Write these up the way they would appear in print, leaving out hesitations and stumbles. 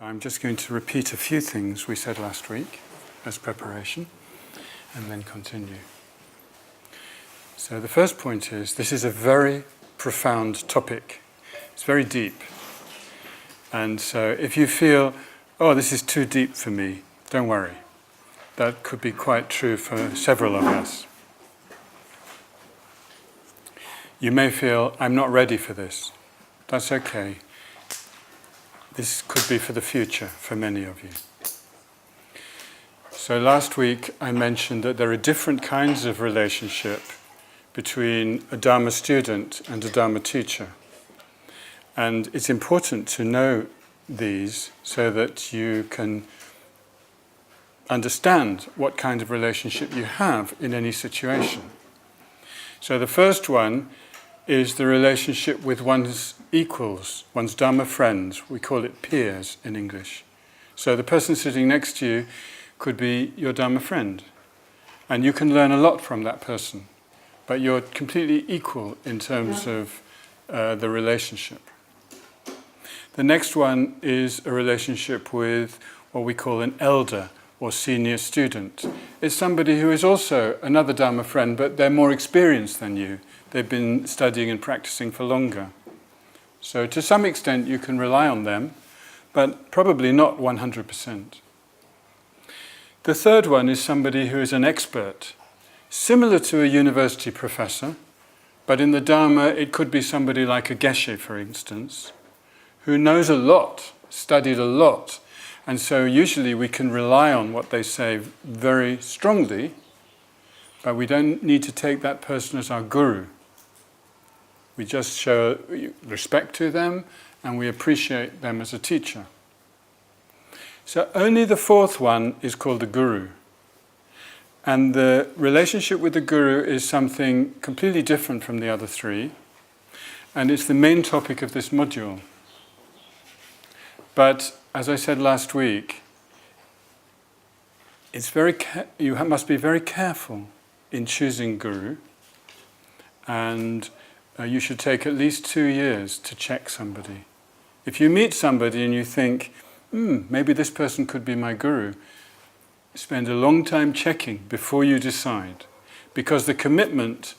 So I'm just going to repeat a few things we said last week as preparation and then continue. So the first point is, this is a very profound topic. It's very deep. And so if you feel, oh, this is too deep for me, don't worry. That could be quite true for several of us. You may feel, I'm not ready for this. That's okay. This could be for the future for many of you. So last week I mentioned that there are different kinds of relationship between a Dharma student and a Dharma teacher. And it's important to know these so that you can understand what kind of relationship you have in any situation. So the first one is the relationship with one's equals, one's Dharma friends. We call it peers in English. So the person sitting next to you could be your Dharma friend. And you can learn a lot from that person. But you're completely equal in terms of the relationship. The next one is a relationship with what we call an elder or senior student. It's somebody who is also another Dharma friend, but they're more experienced than you. They've been studying and practicing for longer. So to some extent you can rely on them, but probably not 100%. The third one is somebody who is an expert, similar to a university professor, but in the Dharma it could be somebody like a Geshe, for instance, who knows a lot, studied a lot, and so usually we can rely on what they say very strongly, but we don't need to take that person as our guru. We just show respect to them and we appreciate them as a teacher. So only the fourth one is called the guru. And the relationship with the guru is something completely different from the other three. And it's the main topic of this module. But as I said last week, you must be very careful in choosing guru. And you should take at least 2 years to check somebody. If you meet somebody and you think, maybe this person could be my guru, spend a long time checking before you decide, because the commitment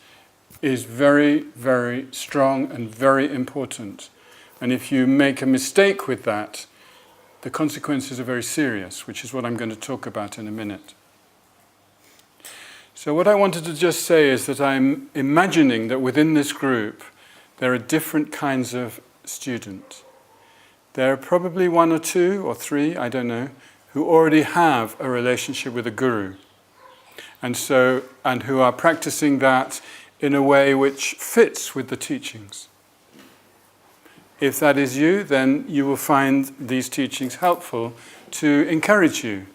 is very, very strong and very important. And if you make a mistake with that, the consequences are very serious, which is what I'm going to talk about in a minute. So what I wanted to just say is that I'm imagining that within this group there are different kinds of students. There are probably 1 or 2 or 3, I don't know, who already have a relationship with a guru. And who are practicing that in a way which fits with the teachings. If that is you, then you will find these teachings helpful to encourage you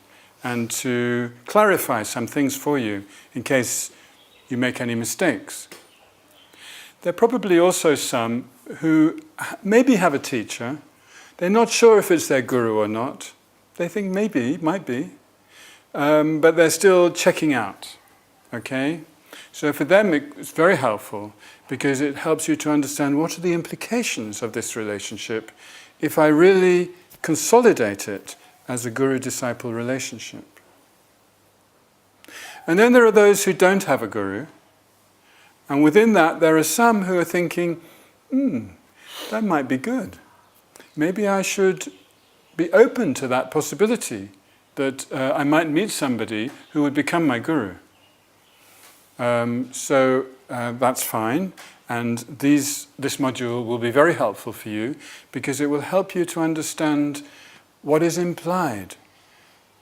and to clarify some things for you in case you make any mistakes. There are probably also some who maybe have a teacher. They're not sure if it's their guru or not. They think maybe, it might be, but they're still checking out, okay? So for them it's very helpful because it helps you to understand what are the implications of this relationship if I really consolidate it as a guru-disciple relationship. And then there are those who don't have a guru, and within that there are some who are thinking, that might be good. Maybe I should be open to that possibility that I might meet somebody who would become my guru. So that's fine, and this module will be very helpful for you because it will help you to understand what is implied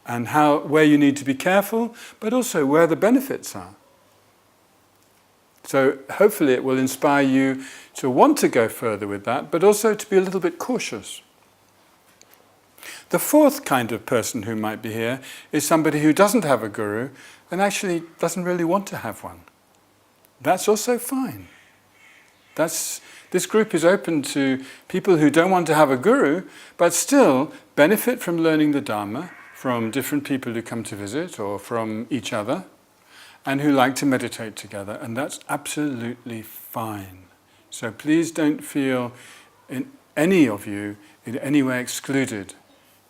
and where you need to be careful, but also where the benefits are. So hopefully it will inspire you to want to go further with that, but also to be a little bit cautious. The fourth kind of person who might be here is somebody who doesn't have a guru and actually doesn't really want to have one. That's also fine. This group is open to people who don't want to have a guru, but still benefit from learning the Dharma from different people who come to visit or from each other, and who like to meditate together, and that's absolutely fine. So please don't feel any of you in any way excluded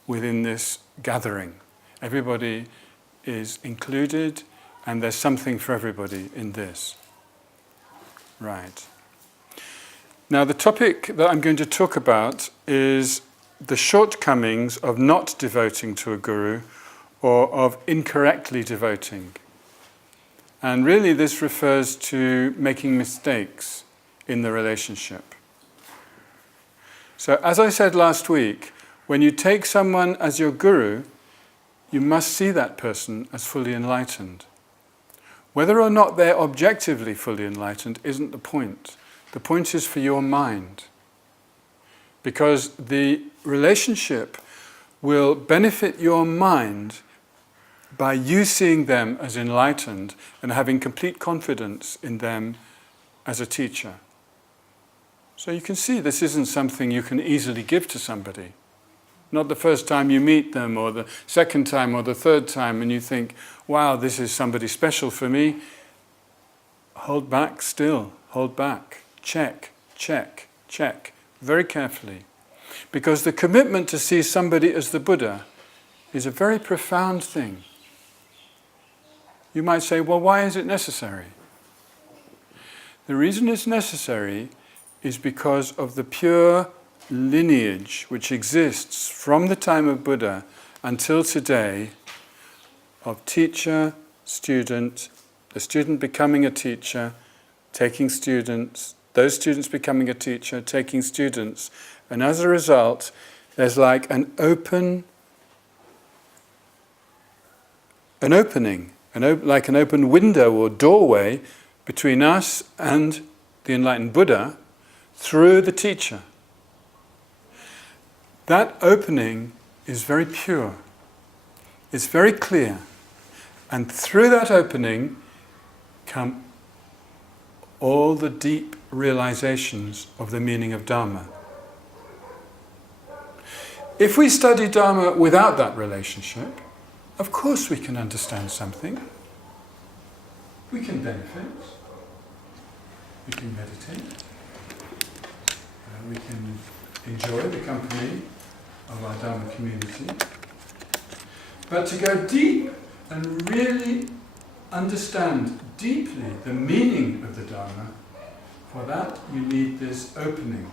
within this gathering. Everybody is included, and there's something for everybody in this. Right. Now, the topic that I'm going to talk about is the shortcomings of not devoting to a guru or of incorrectly devoting. And really this refers to making mistakes in the relationship. So as I said last week, when you take someone as your guru, you must see that person as fully enlightened. Whether or not they're objectively fully enlightened isn't the point. The point is for your mind. Because the relationship will benefit your mind by you seeing them as enlightened and having complete confidence in them as a teacher. So you can see this isn't something you can easily give to somebody. Not the first time you meet them, or the second time, or the third time, and you think, wow, this is somebody special for me. Hold back still, hold back. Check, check, check, very carefully. Because the commitment to see somebody as the Buddha is a very profound thing. You might say, well, why is it necessary? The reason it's necessary is because of the pure lineage which exists from the time of Buddha until today of teacher, student, the student becoming a teacher, taking students, those students becoming a teacher, taking students, and as a result, there's like an opening, like an open window or doorway between us and the enlightened Buddha through the teacher. That opening is very pure. It's very clear. And through that opening come all the deep realizations of the meaning of Dharma. If we study Dharma without that relationship, of course we can understand something. We can benefit. We can meditate. We can enjoy the company of our Dharma community. But to go deep and really understand deeply the meaning of the Dharma, for that you need this opening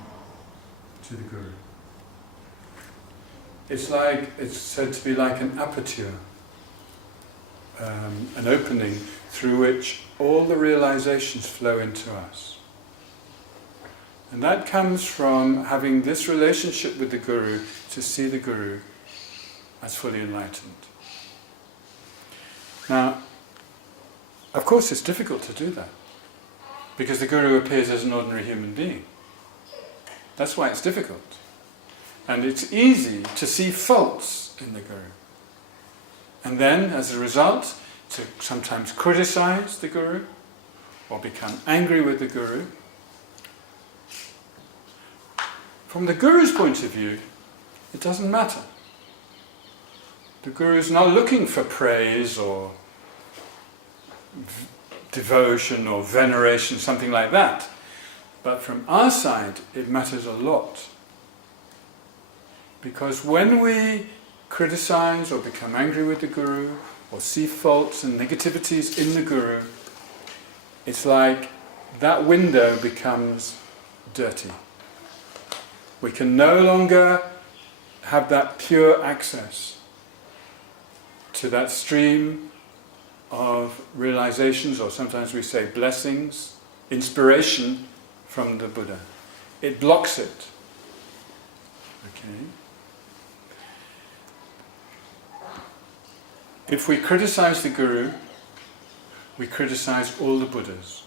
to the Guru. It's said to be like an aperture, an opening through which all the realizations flow into us. And that comes from having this relationship with the Guru to see the Guru as fully enlightened. Now, of course it's difficult to do that, because the Guru appears as an ordinary human being. That's why it's difficult. And it's easy to see faults in the Guru. And then, as a result, to sometimes criticize the Guru, or become angry with the Guru. From the Guru's point of view, it doesn't matter. The Guru is not looking for praise or devotion or veneration, something like that. But from our side, it matters a lot. Because when we criticize or become angry with the Guru, or see faults and negativities in the Guru, it's like that window becomes dirty. We can no longer have that pure access to that stream of realizations, or sometimes we say blessings, inspiration from the Buddha. It blocks it. Okay. If we criticize the Guru, we criticize all the Buddhas.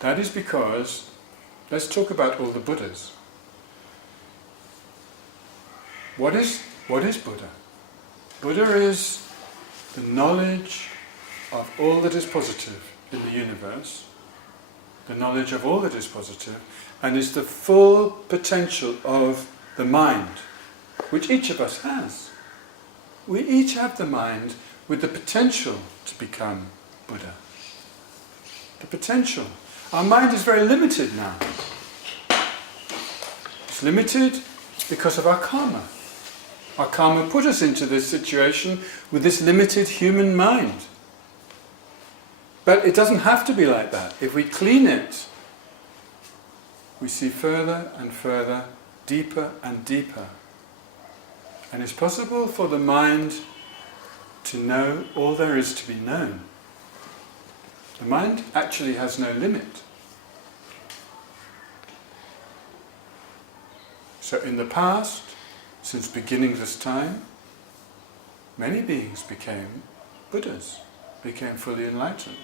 That is because, let's talk about all the Buddhas. What is Buddha? Buddha is the knowledge of all that is positive in the universe, the knowledge of all that is positive, and is the full potential of the mind, which each of us has. We each have the mind with the potential to become Buddha. The potential. Our mind is very limited now. It's limited because of our karma. Our karma put us into this situation with this limited human mind. But it doesn't have to be like that. If we clean it, we see further and further, deeper and deeper. And it's possible for the mind to know all there is to be known. The mind actually has no limit. So in the past, since beginningless time, many beings became Buddhas, became fully enlightened.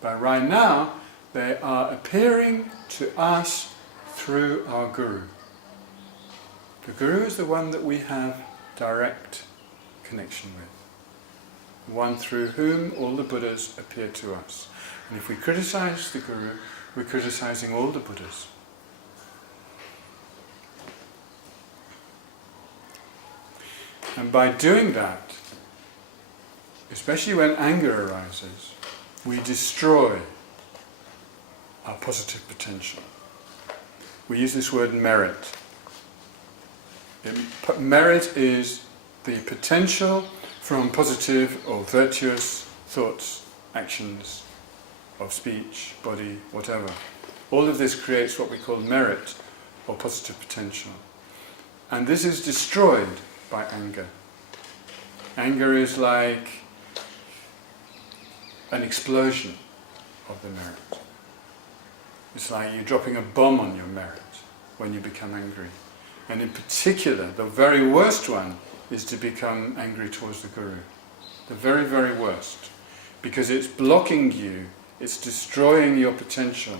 But right now, they are appearing to us through our Guru. The Guru is the one that we have direct connection with, the one through whom all the Buddhas appear to us. And if we criticize the Guru, we're criticizing all the Buddhas. And by doing that, especially when anger arises, we destroy our positive potential. We use this word merit. Merit is the potential from positive or virtuous thoughts, actions, of speech, body, whatever. All of this creates what we call merit or positive potential. And this is destroyed by anger. Anger is like an explosion of the merit. It's like you're dropping a bomb on your merit when you become angry. And in particular, the very worst one is to become angry towards the Guru. The very, very worst. Because it's blocking you, it's destroying your potential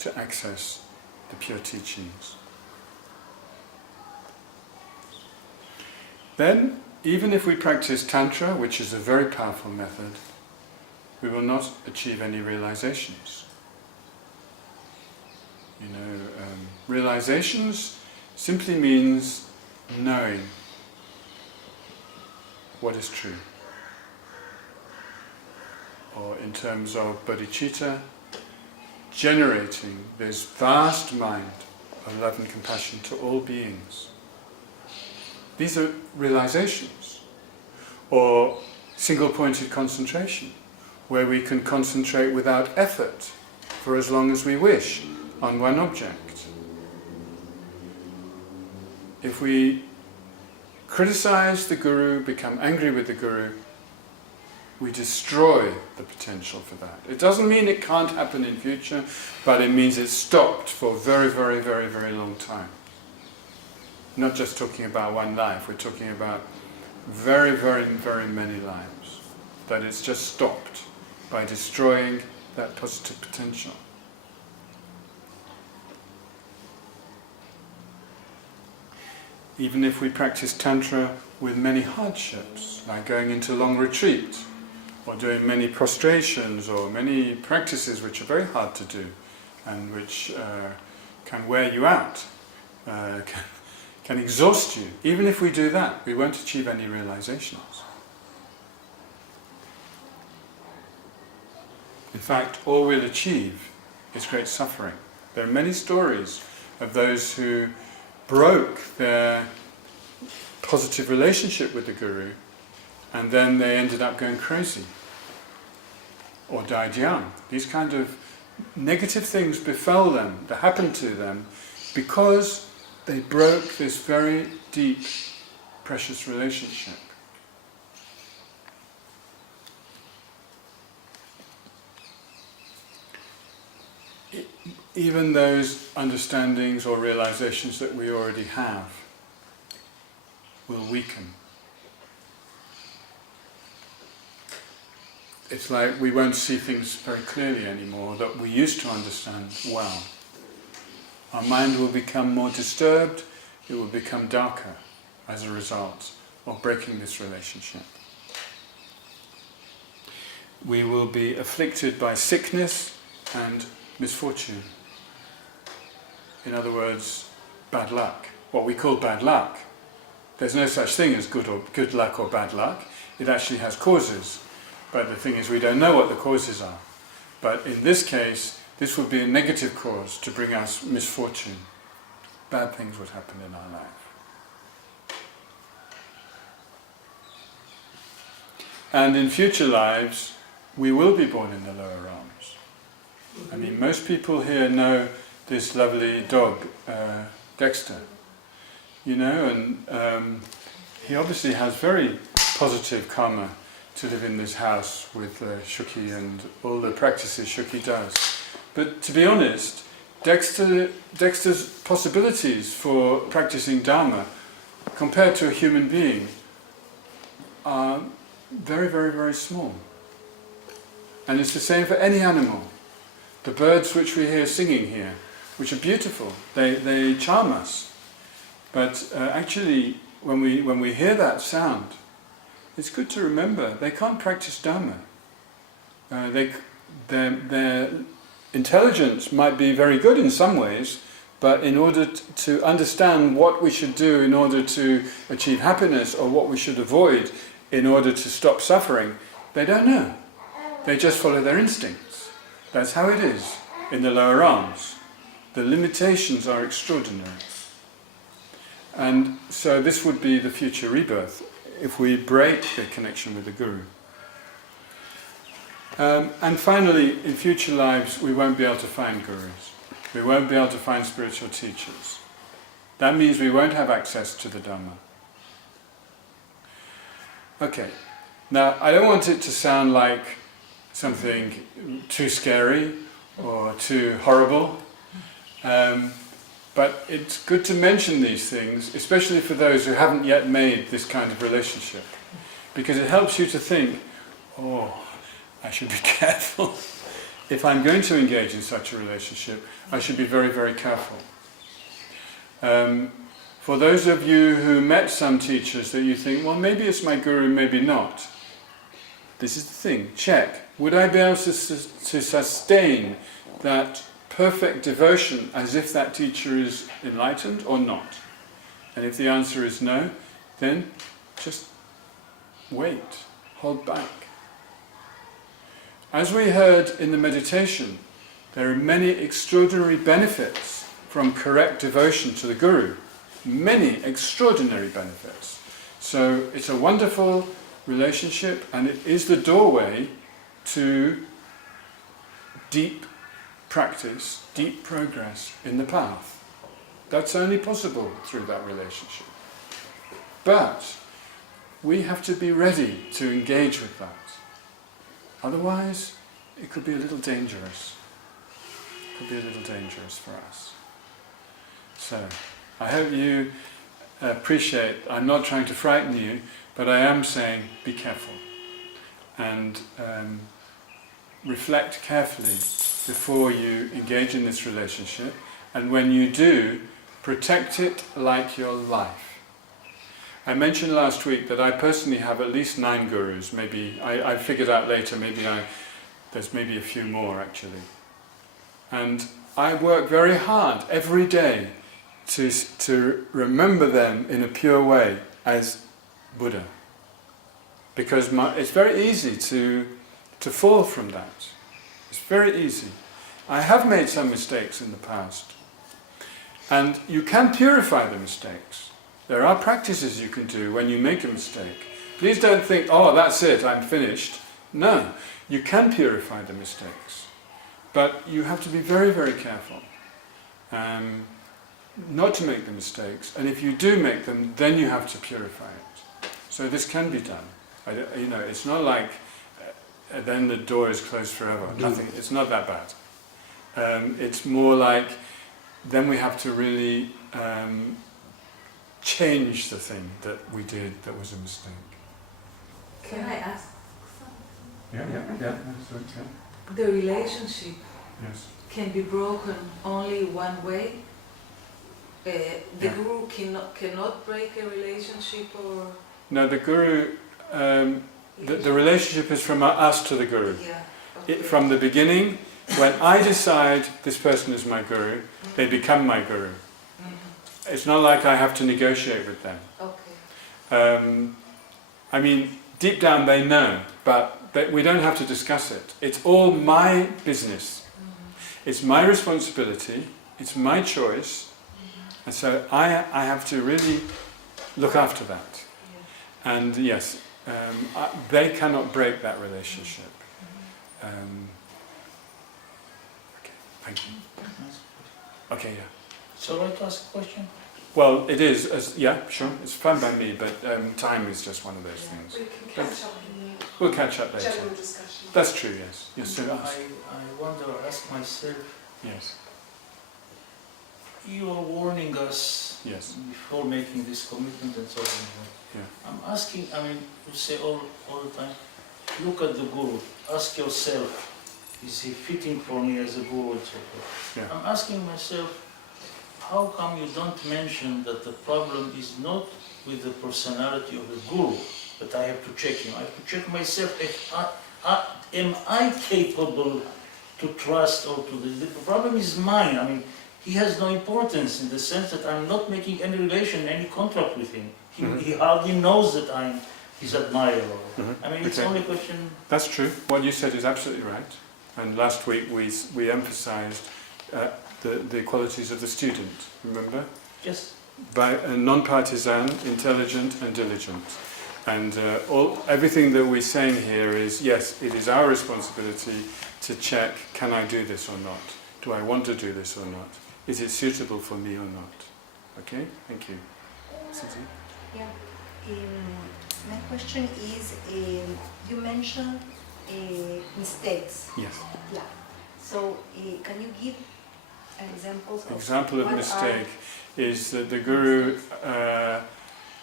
to access the pure teachings. Then, even if we practice Tantra, which is a very powerful method, we will not achieve any realizations. Realizations simply means knowing what is true. Or in terms of bodhicitta, generating this vast mind of love and compassion to all beings. These are realizations. Or single-pointed concentration, where we can concentrate without effort for as long as we wish on one object. If we criticize the Guru, become angry with the Guru, we destroy the potential for that. It doesn't mean it can't happen in future, but it means it's stopped for a very, very, very, very long time. Not just talking about one life, we're talking about very, very, very many lives. That it's just stopped by destroying that positive potential. Even if we practice Tantra with many hardships, like going into long retreat, or doing many prostrations, or many practices which are very hard to do, and which can wear you out, can exhaust you. Even if we do that, we won't achieve any realizations. In fact, all we'll achieve is great suffering. There are many stories of those who broke their positive relationship with the Guru, and then they ended up going crazy or died young. These kind of negative things befell them, that happened to them, because they broke this very deep, precious relationship. Even those understandings or realizations that we already have will weaken. It's like we won't see things very clearly anymore that we used to understand well. Our mind will become more disturbed, it will become darker as a result of breaking this relationship. We will be afflicted by sickness and misfortune. In other words, bad luck. What we call bad luck. There's no such thing as good luck or bad luck. It actually has causes. But the thing is, we don't know what the causes are. But in this case, this would be a negative cause to bring us misfortune. Bad things would happen in our life. And in future lives, we will be born in the lower realms. I mean, most people here know this lovely dog, Dexter, you know, and he obviously has very positive karma to live in this house with Shukhi and all the practices Shukhi does. But to be honest, Dexter's possibilities for practicing Dharma compared to a human being are very, very, very small. And it's the same for any animal. The birds which we hear singing here, which are beautiful, they charm us. But actually, when we hear that sound, it's good to remember they can't practice Dharma. Their intelligence might be very good in some ways, but in order to understand what we should do in order to achieve happiness, or what we should avoid in order to stop suffering, they don't know. They just follow their instincts. That's how it is in the lower realms. The limitations are extraordinary. And so this would be the future rebirth, if we break the connection with the Guru. And finally, in future lives, we won't be able to find gurus. We won't be able to find spiritual teachers. That means we won't have access to the Dhamma. Okay, now I don't want it to sound like something too scary or too horrible, but it's good to mention these things, especially for those who haven't yet made this kind of relationship, because it helps you to think, oh, I should be careful. If I'm going to engage in such a relationship, I should be very, very careful. For those of you who met some teachers that you think, well, maybe it's my guru, maybe not. This is the thing, check. Would I be able to sustain that perfect devotion as if that teacher is enlightened or not? And if the answer is no, then just wait, hold back. As we heard in the meditation, there are many extraordinary benefits from correct devotion to the Guru. Many extraordinary benefits. So it's a wonderful relationship, and it is the doorway to deep practice, deep progress in the path. That's only possible through that relationship. But we have to be ready to engage with that. Otherwise, it could be a little dangerous. It could be a little dangerous for us. So, I hope you appreciate, I'm not trying to frighten you, but I am saying be careful. And reflect carefully before you engage in this relationship. And when you do, protect it like your life. I mentioned last week that I personally have at least 9 gurus. Maybe I figured out later, there's maybe a few more actually. And I work very hard every day to remember them in a pure way as Buddha. Because it's very easy to fall from that. It's very easy. I have made some mistakes in the past. And you can purify the mistakes. There are practices you can do when you make a mistake. Please don't think, oh, that's it, I'm finished. No, you can purify the mistakes. But you have to be very, very careful not to make the mistakes. And if you do make them, then you have to purify it. So this can be done. It's not like then the door is closed forever. Nothing. It's not that bad. It's more like then we have to really change the thing that we did that was a mistake. Can I ask something? Yeah. The relationship Yes. can be broken only one way? The Guru cannot break a relationship, or? No, the Guru, the relationship is from us to the Guru. Yeah. Okay. From the beginning, when I decide this person is my Guru, they become my Guru. It's not like I have to negotiate with them. Okay. Deep down they know, but we don't have to discuss it. It's all my business. It's my responsibility, it's my choice, and so I have to really look after that. Yeah. And yes, They cannot break that relationship. Okay, thank you. Okay, yeah. So I'd like to ask a question? Well, it is, yeah, sure, it's fine by me, but time is just one of those things. We can catch up in We'll catch up the later. general discussion. That's true, yes. Yes, so ask. I wonder, ask myself, Yes, you are warning us yes, before making this commitment and so on. yeah. I'm asking, I mean, you say all the time, look at the Guru, ask yourself, is he fitting for me as a Guru and so forth? Yeah. I'm asking myself, how come you don't mention that the problem is not with the personality of the Guru, but I have to check him, I have to check myself, am I capable to trust or to the problem is mine. I mean, he has no importance in the sense that I'm not making any relation, any contract with him. He hardly knows that I'm his admirer. I mean, it's only a question... That's true. What you said is absolutely right. And last week we emphasized the qualities of the student, remember? Yes. By non-partisan, intelligent and diligent. And everything that we're saying here is, yes, it is our responsibility to check, can I do this or not? Do I want to do this or not? Is it suitable for me or not? Okay, thank you. Susie? Yeah. My question is, you mentioned mistakes. Yes. Yeah. So, can you give examples of Example of what mistake is that the Guru,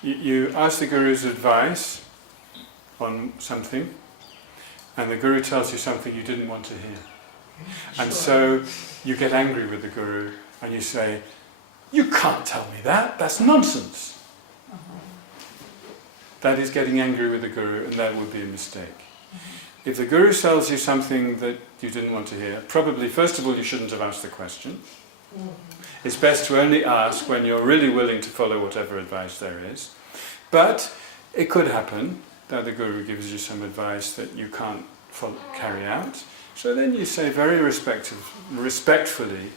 you ask the Guru's advice on something, and the Guru tells you something you didn't want to hear. And so you get angry with the Guru and you say, you can't tell me that, that's nonsense. That is getting angry with the Guru, and that would be a mistake. If the Guru tells you something that you didn't want to hear, probably first of all you shouldn't have asked the question. It's best to only ask when you're really willing to follow whatever advice there is. But it could happen that the Guru gives you some advice that you can't carry out. So then you say very respectfully,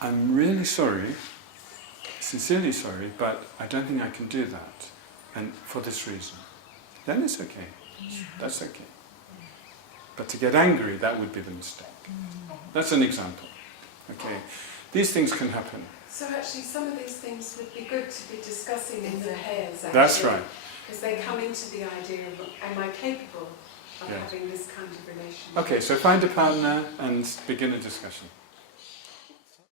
I'm really sorry, sincerely sorry, but I don't think I can do that, and for this reason. Then it's okay. That's okay. But to get angry, that would be the mistake. That's an example. Okay. These things can happen. So actually some of these things would be good to be discussing in the pairs actually. That's right. Because they come into the idea of, am I capable of Yeah. having this kind of relationship? Okay, so find a partner and begin a discussion.